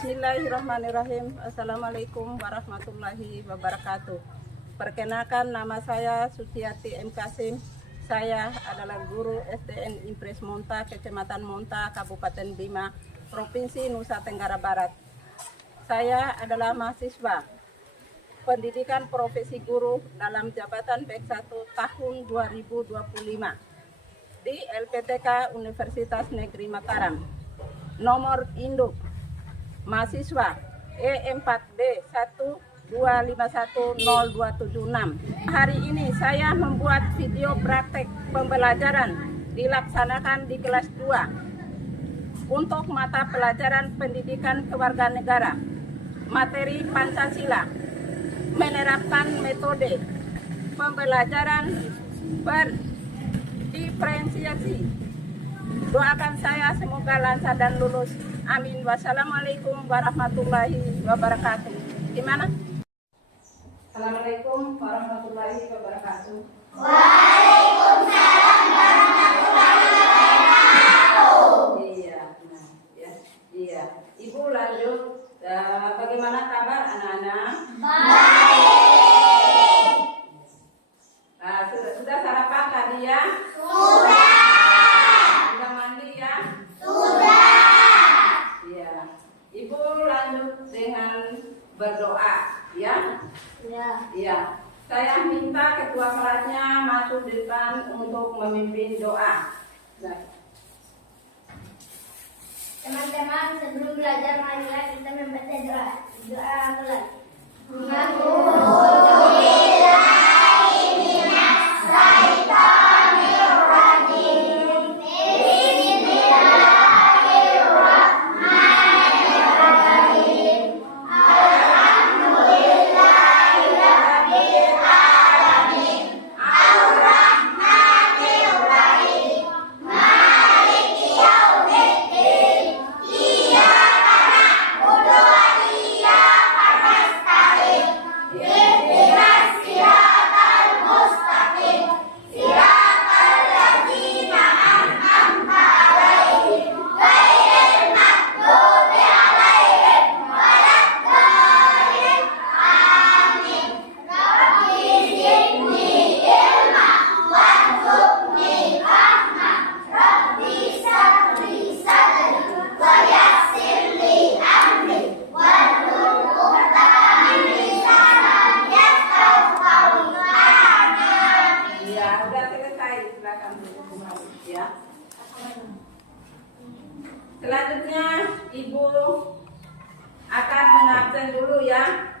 Bismillahirrahmanirrahim. Assalamualaikum warahmatullahi wabarakatuh. Perkenalkan, nama saya Suciati M. Kasim. Saya adalah guru SDN Impres Monta, Kecamatan Monta, Kabupaten Bima, Provinsi Nusa Tenggara Barat. Saya adalah mahasiswa pendidikan profesi guru dalam jabatan BEK 1 tahun 2025 di LPTK Universitas Negeri Mataram. Nomor induk mahasiswa E4D1251026. Hari ini saya membuat video praktek pembelajaran dilaksanakan di kelas 2 untuk mata pelajaran pendidikan kewarganegaraan, materi Pancasila, menerapkan metode pembelajaran berdiferensiasi. Doakan saya semoga lancar dan lulus. Amin. Wassalamualaikum warahmatullahi wabarakatuh. Gimana? Assalamualaikum warahmatullahi wabarakatuh. Waalaikumsalam warahmatullahi wabarakatuh. Iya, nah, ya, iya. Ibu lanjut. Bagaimana kabar anak-anak? Baik. Sudah sarapan tadi ya? Sudah. Sudah mandi ya? Sudah. Iya. Ibu lanjut dengan berdoa, ya? Ya. Iya. Saya minta ketua kelasnya masuk depan untuk memimpin doa. Nah. Teman-teman, sebelum belajar marilah kita membaca doa. Doa kelas. Selanjutnya Ibu akan mengabsen dulu ya.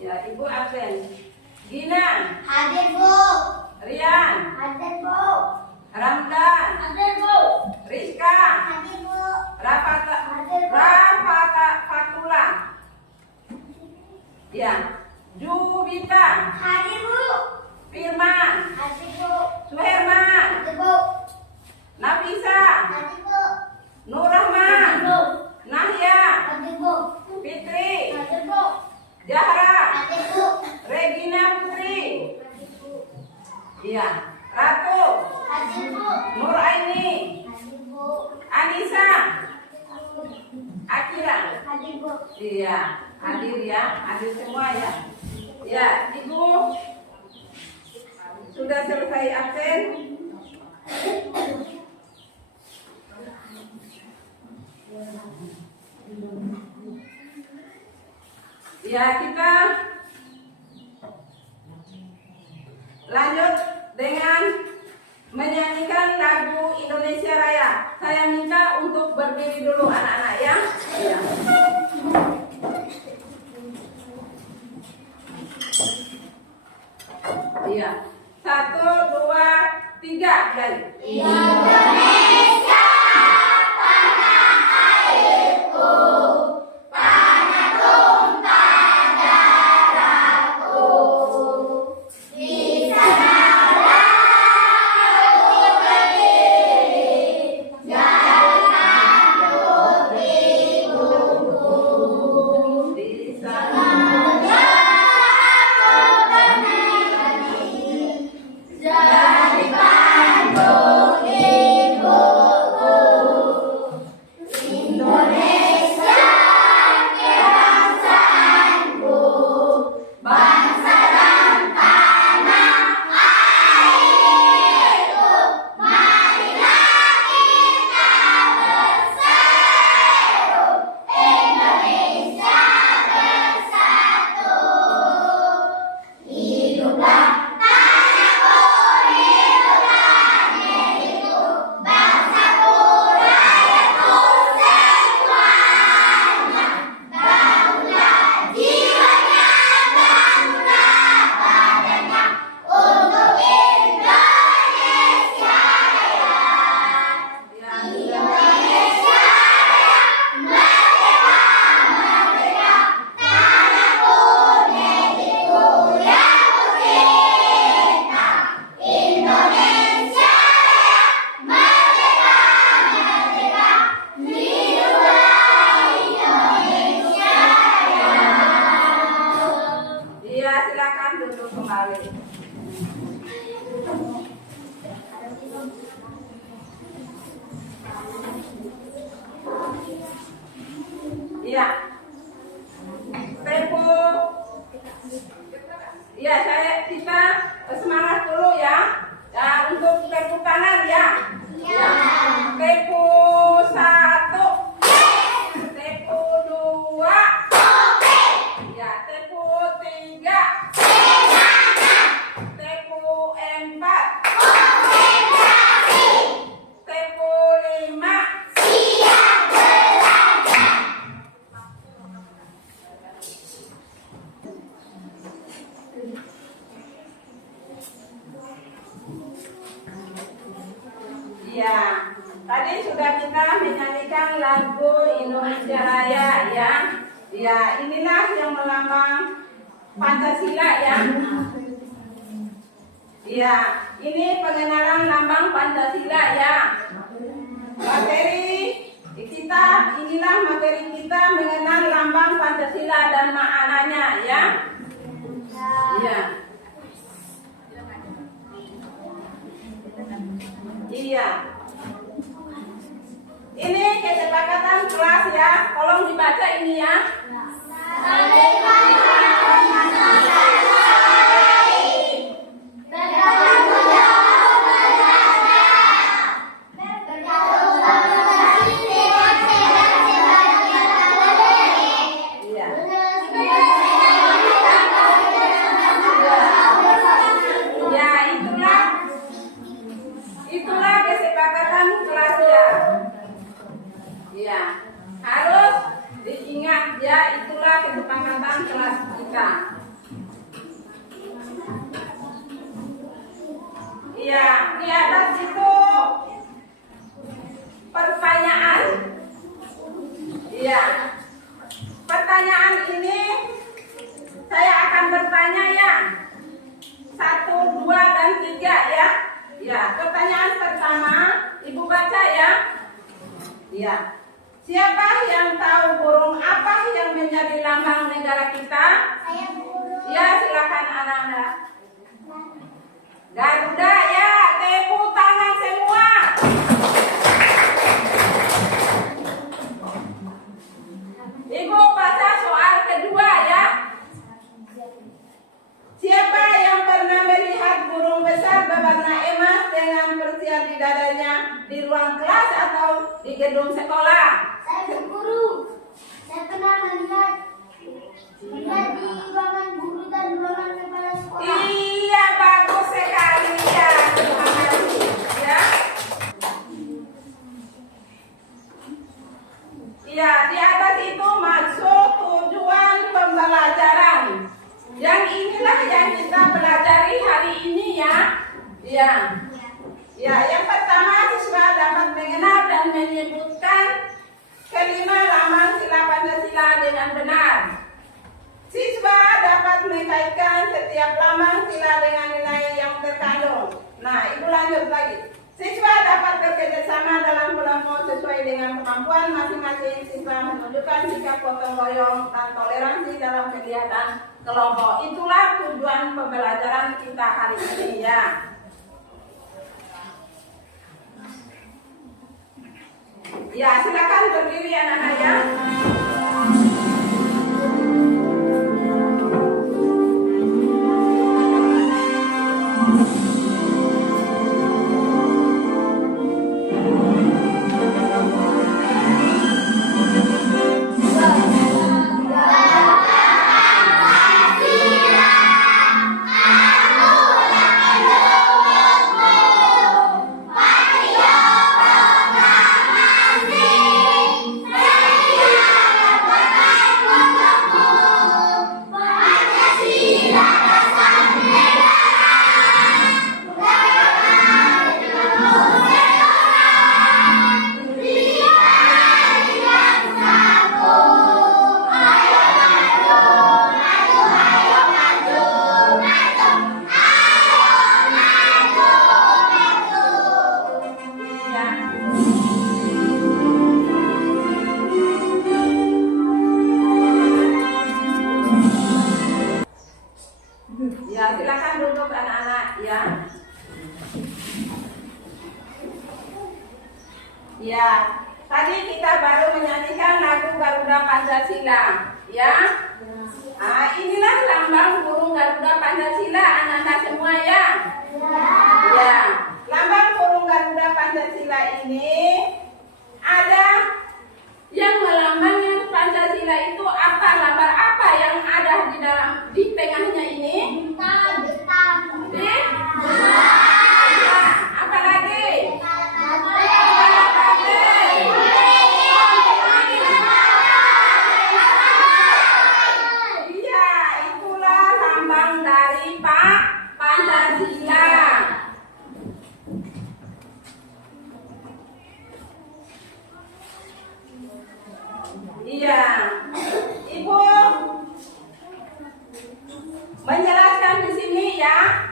Ya, Ibu absen. Gina. Hadir, Bu. Rian. Hadir, Bu. Ramdan. Hadir, Bu. Rizka. Hadir, Bu. Rafata. Hadir, Bu. Rafata Fatula. Ya. Juwita. Hadir, Bu. Firman. Hadir, Bu. Suherman. Hadir, Bu. Nafisa. Hadir, Bu. Nur Rahman. Hadir, Bu. Nahya. Hadir, Bu. Fitri. Hadir, Bu. Zahra. Hadir, Bu. Regina Putri. Hadir, Bu. Iya. Ratu. Hadir, Bu. Nur Aini. Hadir, Bu. Anissa. Akira. Hadir, Bu. Iya. Hadir ya. Hadir semua ya. Ya, Ibu sudah selesai absen. Ya, kita lanjut dengan menyanyikan lagu Indonesia Raya. Saya minta untuk berdiri dulu anak-anak ya. Iya. Iya. 1, 2, 3 dari Indonesia, tanah airku, tanah tumpah darahku. Di sanalah aku berdiri, jadikan putriku. di sana. Jadi pandu Ya, tadi sudah kita menyanyikan lagu Indonesia Raya ya. Ya, inilah yang melambang Pancasila ya. Ya, ini pengenalan lambang Pancasila ya. Inilah materi kita mengenal lambang Pancasila dan maknanya ya. Iya. Iya. Ini kesepakatan kelas ya. Tolong dibaca ini ya. Itulah kesepakatan kelas ya. Ya, harus diingat ya, itulah kesepakatan kelas kita. Iya, di atas itu pertanyaan. Iya. Pertanyaan ini saya akan bertanya ya. 1, 2, dan 3 ya. Ya, pertanyaan pertama, Ibu baca ya. Ya. Siapa yang tahu burung apa yang menjadi lambang negara kita? Saya burung. Ya, silakan anak-anak. Garuda ya, tepuk tangan semua. Ibu baca soal kedua ya. Siapa yang pernah melihat burung besar berwarna emas dengan persiapan di dadanya di ruang kelas atau di gedung sekolah? Saya guru. Saya pernah melihat di ruangan guru dan ruangan kepala sekolah. Iya, bagus sekali ya. Terima kasih ya. Iya, di atas itu masuk tujuan pembelajaran. Yang inilah yang kita pelajari hari ini ya. Ya. Ya, yang pertama siswa dapat mengenal dan menyebutkan kelima lambang sila Pancasila dengan benar. Siswa dapat mengkaitkan setiap lambang sila dengan nilai yang terkandung. Nah, Ibu lanjut lagi. Siswa dapat bekerjasama dalam kelompok sesuai dengan kemampuan masing-masing. Siswa menunjukkan sikap gotong royong dan toleransi dalam kegiatan kelompok. Itulah tujuan pembelajaran kita hari ini ya. Ya, silakan berdiri anak-anak ya. Ya, silakan duduk anak-anak ya. Ya, tadi kita baru menyanyikan lagu Garuda Pancasila ya. Nah, inilah lambang burung Garuda Pancasila anak-anak semua ya. Ya, lambang burung Garuda Pancasila ini ada yang melambangkan Pancasila itu apa, lambar apa yang ada di tengahnya ini? Ya, apa lagi? Iya, itulah lambang dari Pancasila. Iya. Ibu menjelaskan di sini ya.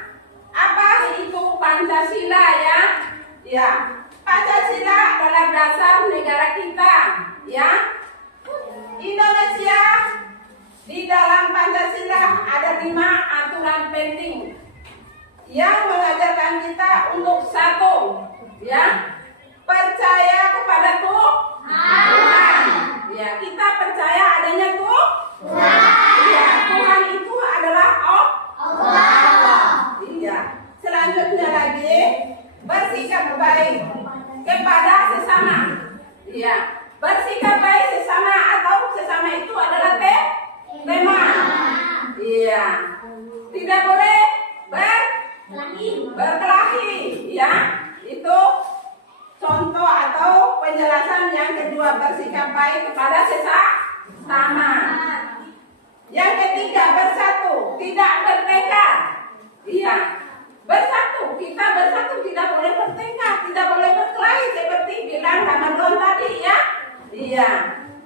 Apa itu Pancasila ya? Ya. Pancasila adalah dasar negara kita, ya. Indonesia di dalam Pancasila ada 5 aturan penting yang mengajarkan kita untuk satu, ya, percaya kepada Tuhan. Ya, kita percaya adanya Tuhan. Ya, Tuhan itu adalah Allah. Iya. Selanjutnya lagi bersikap baik kepada sesama. Iya. Bersikap baik sesama atau sesama itu adalah teman. Iya. Tidak boleh berkelahi, ya. Itu contoh atau penjelasan yang kedua, bersikap baik kepada sesama. Yang ketiga, bersatu, tidak bertengkar. Iya. Bersatu, kita bersatu, tidak boleh bertengkar, tidak boleh berkelahi seperti bilang Ramadan tadi, ya. Iya.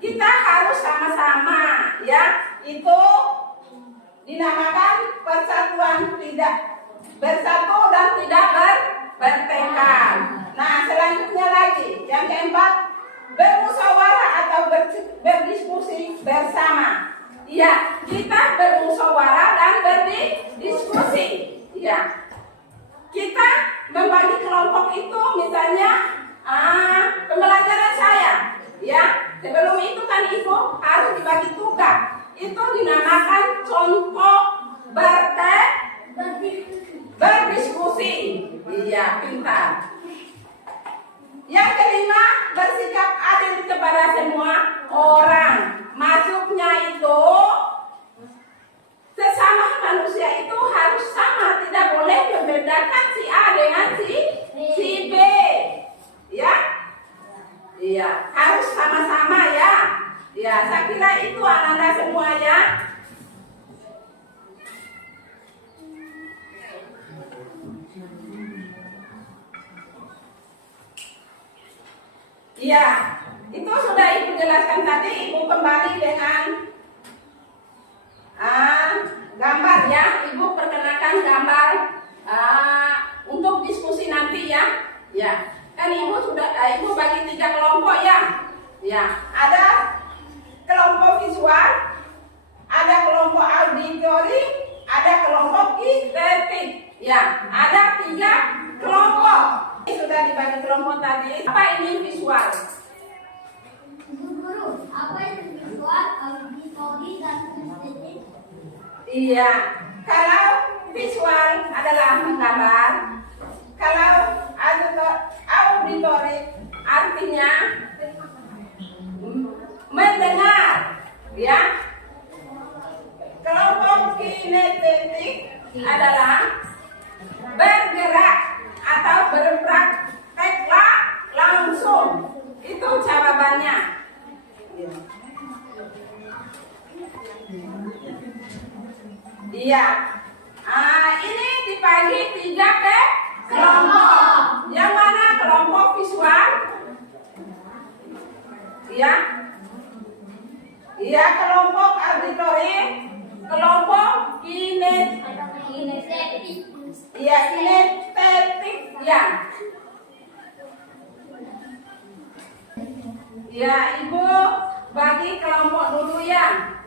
Kita harus sama-sama, ya. Itu dinamakan persatuan, tidak bersatu dan tidak bertengkar. Nah, selanjutnya lagi yang keempat, bermusyawarah atau berdiskusi bersama. Iya, kita bermusyawarah dan berdiskusi. Iya. Kita membagi kelompok itu, misalnya pembelajaran saya, ya. Sebelum itu kan ibu harus dibagi tugas. Itu dinamakan contoh berdiskusi. Iya, pintar. Yang kelima, bersikap adil kepada semua orang. Maksudnya itu sesama manusia itu harus sama, tidak boleh membedakan si A dengan si B. Ya? Iya, harus sama-sama ya. Ya, saya kira itu anak-anak semua ya. Iya, itu sudah ibu jelaskan tadi. Ibu kembali dengan gambar ya. Ibu perkenalkan gambar untuk diskusi nanti ya. Ya, kan ibu sudah ibu bagi 3 kelompok ya. Ya, ada kelompok visual, ada kelompok auditori, ada kelompok kinestetik. Ya, ada 3 kelompok. Sudah dibagi kelompok tadi. Apa ini visual? Guru, apa itu visual, auditori, dan kinestetik? Iya, kalau visual adalah menggambar, kalau auditori artinya mendengar, ya. Kelompok kinestetik adalah bergerak atau berpraktek langsung. Itu jawabannya. Iya. Ini dibagi 3 kelompok. Yang mana kelompok visual? Iya. Iya, kelompok auditori, kelompok kinestetik. Iya, kinestetik ya. Ya, ibu bagi kelompok dulu ya.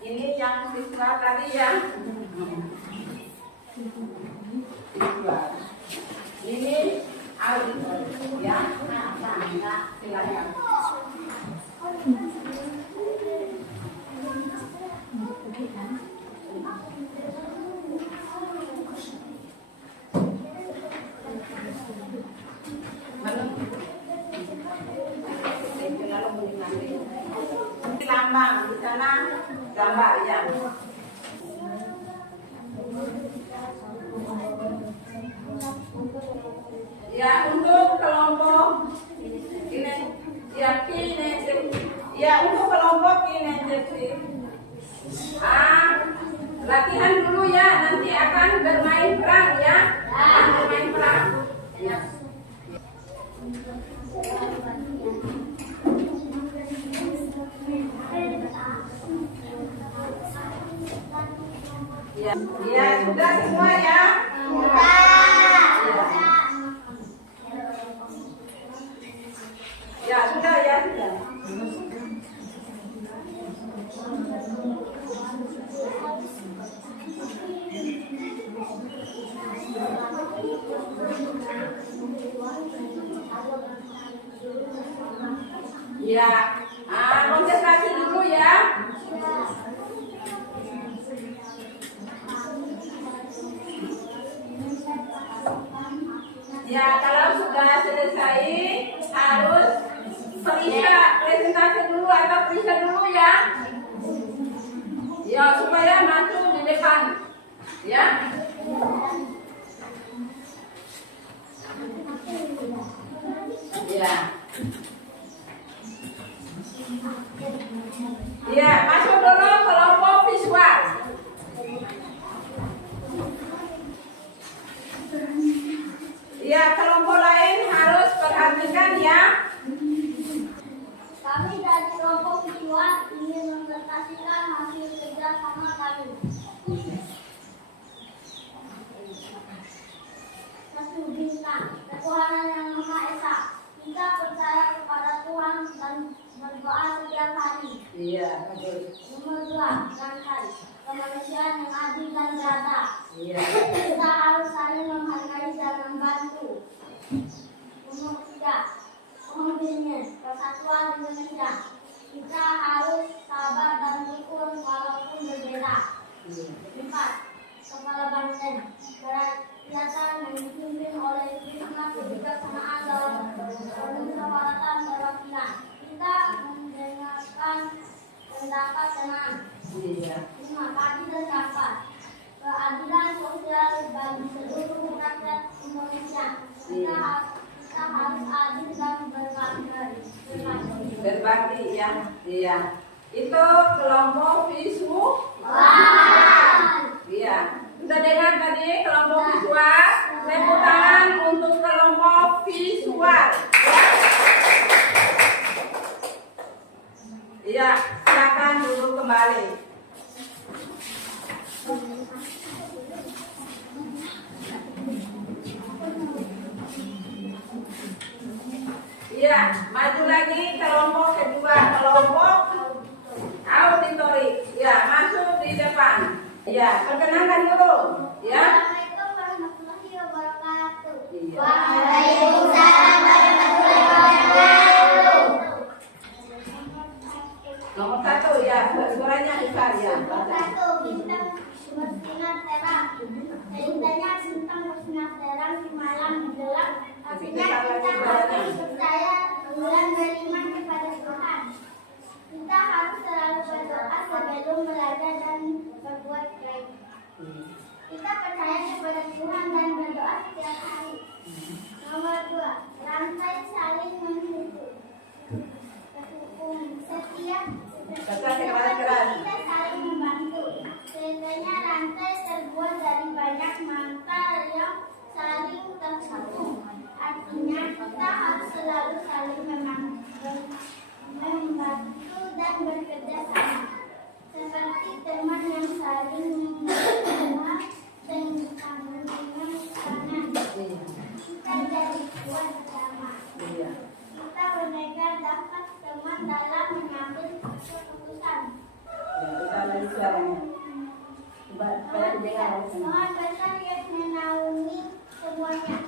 Ini yang visual tadi ya. Visual. Ini auditori ya. Silakan. Lambang di sana gambar ya. Ya, untuk kelompok kinestetik. Ya, untuk kelompok kinestetik. Latihan dulu ya, nanti akan bermain perang ya. Akan bermain perang. Ya. Ya, sudah semua ya. Ya, sudah ya, sudah. Ya, konsentrasi dulu ya. Ya, kalau sudah selesai harus periksa presentasi dulu atau periksa dulu ya. Ya, supaya masuk di depan. Ya. Ya. Ya, masuk dulu kelompok visual. Ya, kelompok lain harus perhatikan ya. Kami dari kelompok visual ingin mempresentasikan hasil kerja sama kami. Satu bintang, ketuhanan yang Maha Esa. Kita percaya kepada Tuhan dan berdoa setiap hari. Iya, betul. Nomor 2, rangkai kemanusiaan yang adil dan beradab. Iya. Kita harus saling menghargai dan membantu. Nomor 3, pemimpinnya persatuan Indonesia. Kita harus sabar dan rukun walaupun berbeda. 4, kepala banteng kerakyatan yang dipimpin oleh hikmat kebijaksanaan dalam permusyawaratan perwakilan. Kita mendengarkan pendapat teman. 5, padi dan dapat keadilan sosial bagi seluruh rakyat Indonesia. Kita harus adil dan Berbagi ya. Iya. Itu kelompok visual. Iya. Sudah dengar tadi kelompok visual? Tepuk tangan untuk kelompok visual. Iya, silakan duduk kembali. Iya, maju lagi kelompok kedua, kelompok auditory. Ya, masuk di depan. Ya, perkenalkan dulu. Ya. Assalamualaikum warahmatullahi wabarakatuh. Iya. Waalaikumsalam warahmatullahi wabarakatuh. Nomor 1 ya, suaranya besar ya. Nomor 1, bintang bersinar terang. Ceritanya bintang bersinar terang di malam gelap. Artinya kita harus percaya bulan beriman kepada Tuhan. Kita harus selalu berdoa sebelum belajar dan berbuat baik. Kita percaya kepada Tuhan dan berdoa setiap hari. Nomor 2, rantai saling menghidup. Setiap kita saling membantu. Ceritanya rantai terbuat dari banyak mantel yang saling tersambung. Artinya kita harus selalu saling membantu dan bekerja sama. Seperti teman yang saling mengenal dan saling kanan. Kita jadi kuat bersama. Kita benar dapat teman dalam mengambil keputusan. Pohon besar yang menaungi semuanya.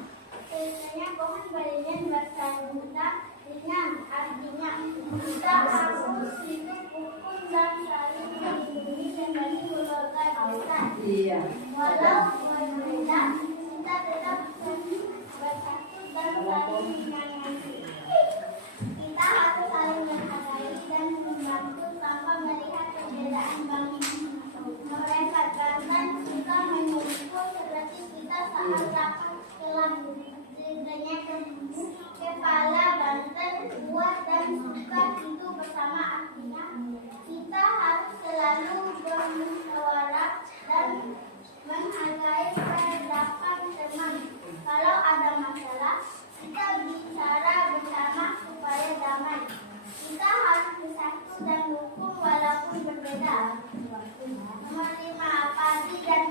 Biasanya pohon berian bersambutan ringan. Artinya kita harus hidup rukun dan saling melindungi demi berbagai besar. Walau berbeda, kita tetap bersatu dan saling menyayangi. Kita harus saling menghargai dan membantu tanpa melihat perbedaan bangsa. Mereka bahkan kita menyuruh seperti kita saat rapat kelas. Ceritanya kepala banteng kuat dan suka hidup bersama. Artinya kita harus selalu bermusyawarah dan menghargai pendapat teman. Kalau ada masalah, kita bicara bersama supaya damai. Kita harus bersatu dan rukun walaupun berbeda. Nomor 5, padi dan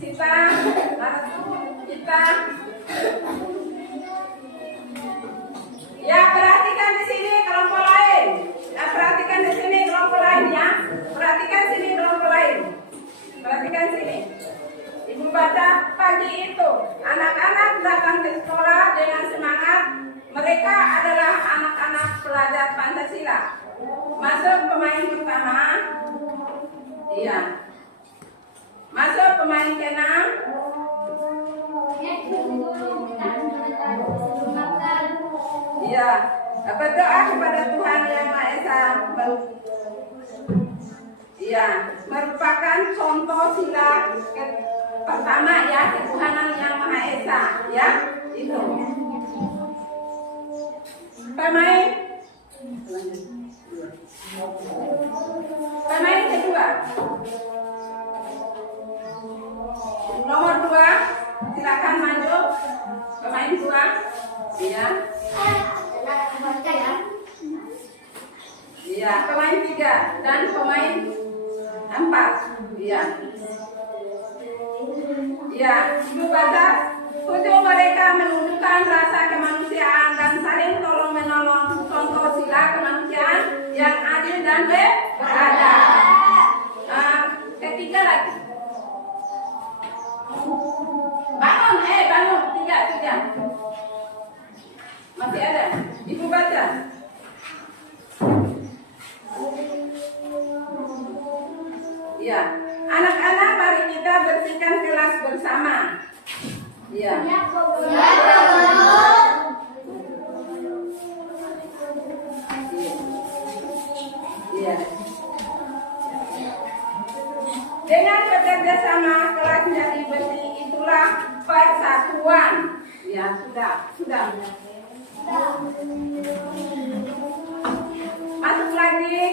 Kita, kita. Ya, perhatikan di sini kelompok lain. Ya, perhatikan di sini kelompok lain ya. Perhatikan sini kelompok lain. Perhatikan sini. Ibu baca pagi itu anak-anak datang ke sekolah dengan semangat. Mereka adalah anak-anak pelajar Pancasila. Masuk pemain pertama. Iya. Masuk pemain ke-6. Iya. Berdoa kepada Tuhan Yang Maha Esa. Iya, merupakan contoh sila pertama ya, ketuhanan Yang Maha Esa ya. Itu. Pemain kedua. Nomor 2, silakan maju. Pemain 2. Iya. Iya, pemain 3 dan pemain 4. Iya. Iya, Ibu baca. Tujuh mereka menunjukkan rasa kemanusiaan dan saling tolong menolong, contoh sila kemanusiaan yang adil dan beradab. Ketiga lagi. Bangun, bangun. Tiga. Masih ada. Ibu baca. Ya, anak-anak mari kita bersihkan kelas bersama. Ya. Iya. Dengan bekerja sama kelas menjadi bersih, itulah persatuan. Ya, sudah. Masuk lagi.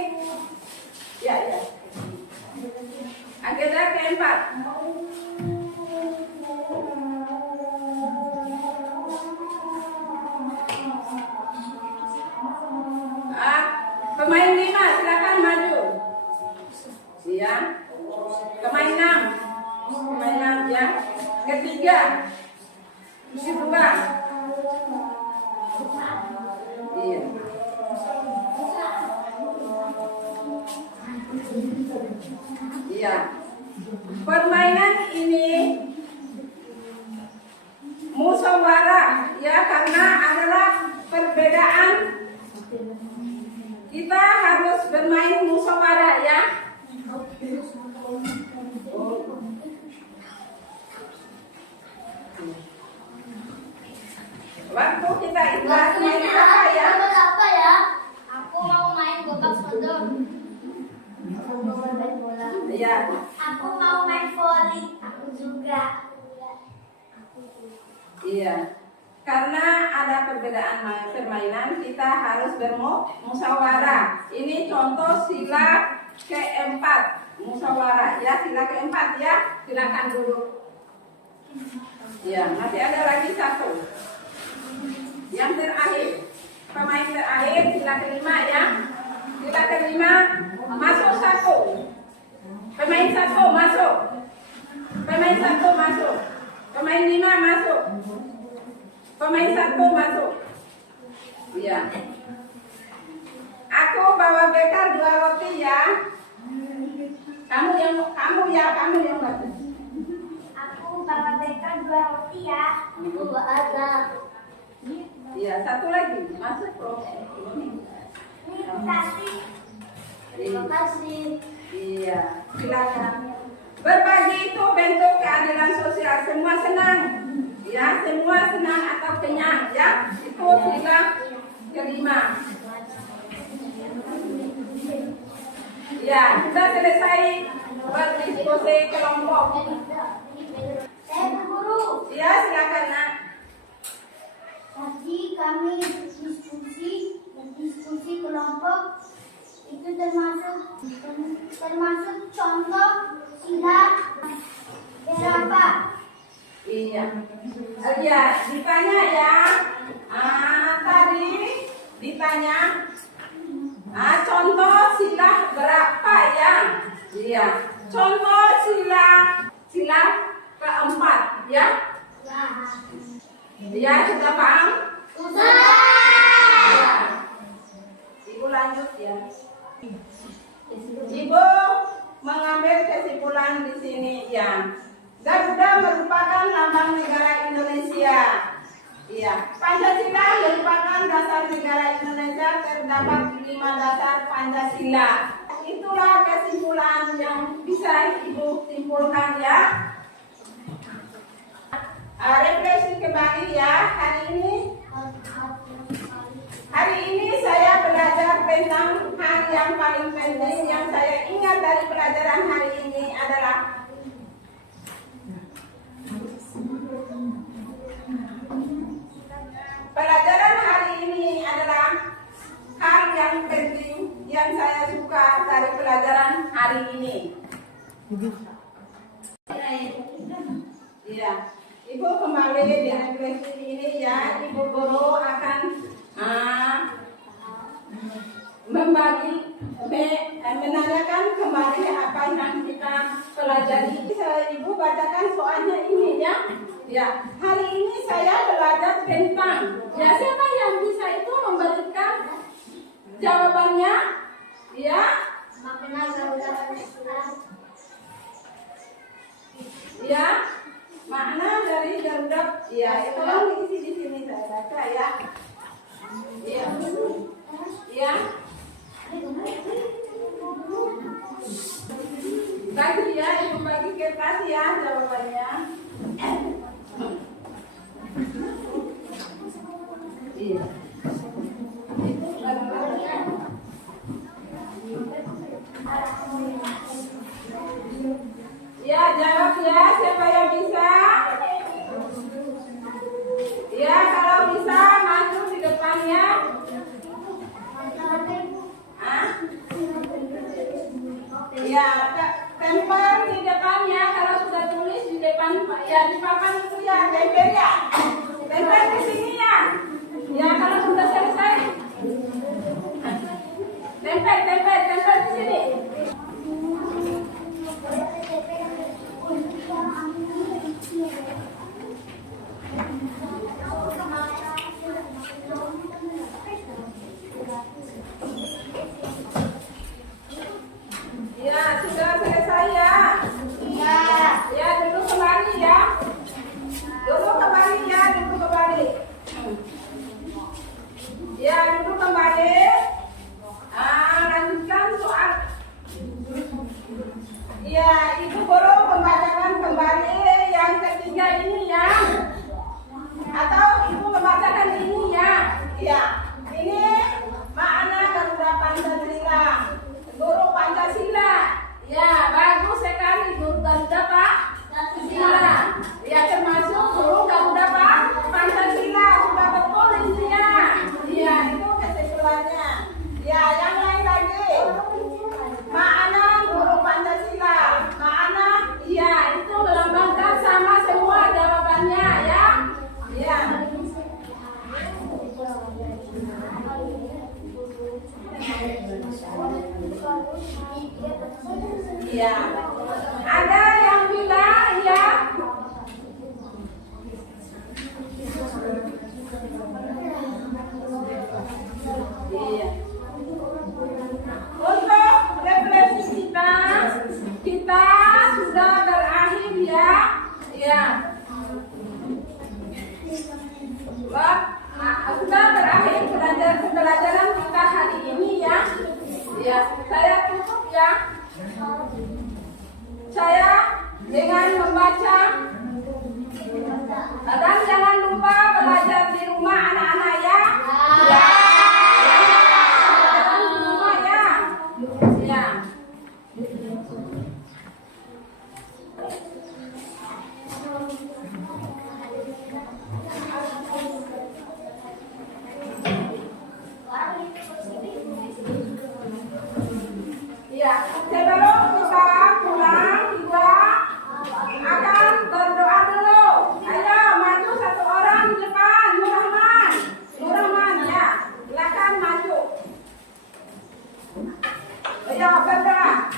Ya. Agenda keempat. Pemain 5 silakan maju. Ya. Pemain 6 ya. Ketiga. Kedua. Iya. Iya. Permainan ini musyawarah ya, karena adalah perbedaan. Kita harus bermain musyawarah ya. Waktu kita ikhlas main apa ya? Aku mau main gobak sodor. Aku mau main bola. Iya. Aku mau main voli. Aku juga. Iya. Karena ada perbedaan permainan, kita harus bermusyawarah. Ini contoh sila keempat, musyawarah ya, sila keempat ya. Silakan duduk. Ya, masih ada lagi satu. Yang terakhir, pemain terakhir, sila kelima ya. Sila kelima, masuk satu. Pemain 1 masuk. Pemain 1 masuk. Pemain 5 masuk. Pemain 1 masuk. Iya. Aku bawa bekal 2 roti ya. Kamu yang baca. Aku bawa bekal 2 roti ya. Aku ada. Iya, satu lagi masuk. Terima kasih. Terima kasih. Iya, silakan. Berbagi itu bentuk keadilan sosial. Semua senang, ya, semua senang atau kenyang, ya. Itu sila kelima. Ya, sudah selesai berdiskusi kelompok. Saya guru. Ya, silakan nak. Tadi kami diskusi kelompok itu termasuk contoh sila berapa? Iya. Ya, ditanya ya. Tadi ditanya. Contoh sila berapa ya? Iya. Contoh sila Ya, sudah paham? Sudah. Ya. Ibu lanjut ya. Ibu mengambil kesimpulan di sini ya. Garuda merupakan lambang negara Indonesia. Iya, Pancasila merupakan dasar negara Indonesia, terdapat 5 dasar Pancasila. Itulah kesimpulan yang bisa Ibu simpulkan ya. Refleksi kembali ya hari ini saya belajar tentang hal yang paling penting yang saya ingat dari pelajaran hari ini adalah pelajaran hari ini adalah hal yang penting yang saya suka dari pelajaran hari ini. Iya. Ibu kembali di refleksi ini ya, Ibu guru akan menanyakan kembali apa yang kita pelajari. Ibu bacakan soalnya ini ya. Ya, hari ini saya belajar tentang ya siapa yang bisa itu memberikan jawabannya? Ya. Ya. Makna dari Garuda, ya itu yang diisi di sini saya baca ya. Ya, ya. Bagi ya, ibu bagi kertas ya jawabannya. Iya. Itu Garuda. Ya, jawab ya, siapa yang bisa? Ya, kalau bisa maju di depannya. Ya, tempel di depannya. Kalau sudah tulis di depan, ya di papan itu ya, tempel ya. Tempel di sini ya. Ya, kalau sudah selesai, tempel di sini. Ya, sudah selesai ya. Ya, duduk kembali ya. Duduk kembali ya, duduk kembali. Ya, duduk kembali. Lanjutkan soal. Ya, Ibu guru membacakan kembali yang ketiga ini ya. Atau Ibu membacakan ini ya. Ya, ini makna Garuda Pancasila. Guru Pancasila. Ya, bagus sekali guru Garuda Pancasila. Ya, termasuk guru Garuda Pancasila. Sudah betul isinya. Ya, itu kesimpulannya. Ya, yang lain lagi. Makna guru Pancasila. Makna, iya itu melambangkan sama semua jawabannya ya. Ya. Iya. Ada yang bilang ya. Iya. Untuk refleksi kita sudah berakhir ya. Ya. Sudah berakhir pembelajaran kita hari ini ya. Ya, saya tutup ya. Saya dengan membaca dan jangan lupa belajar di rumah anak-anak ya. Ya. Belajar di rumah ya. Ya. Ya, sebelum kita pulang kita akan berdoa dulu. Ayo maju satu orang di depan, Nurahman ya, silakan maju. Ayo berdoa.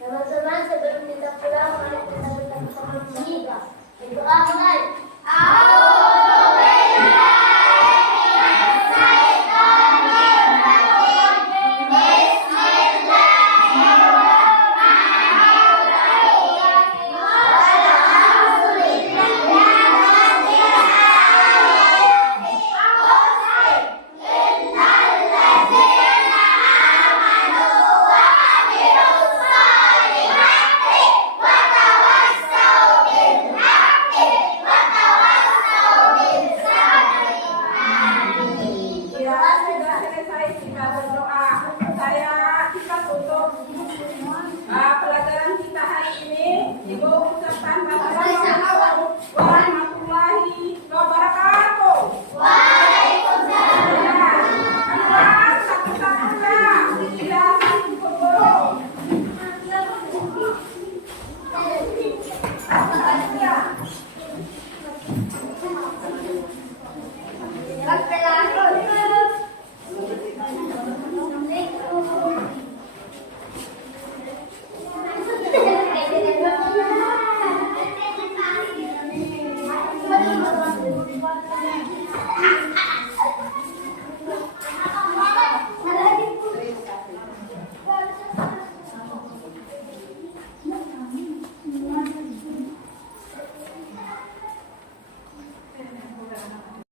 Teman-teman sebelum kita pulang mari kita berdoa. Berdoa mulai.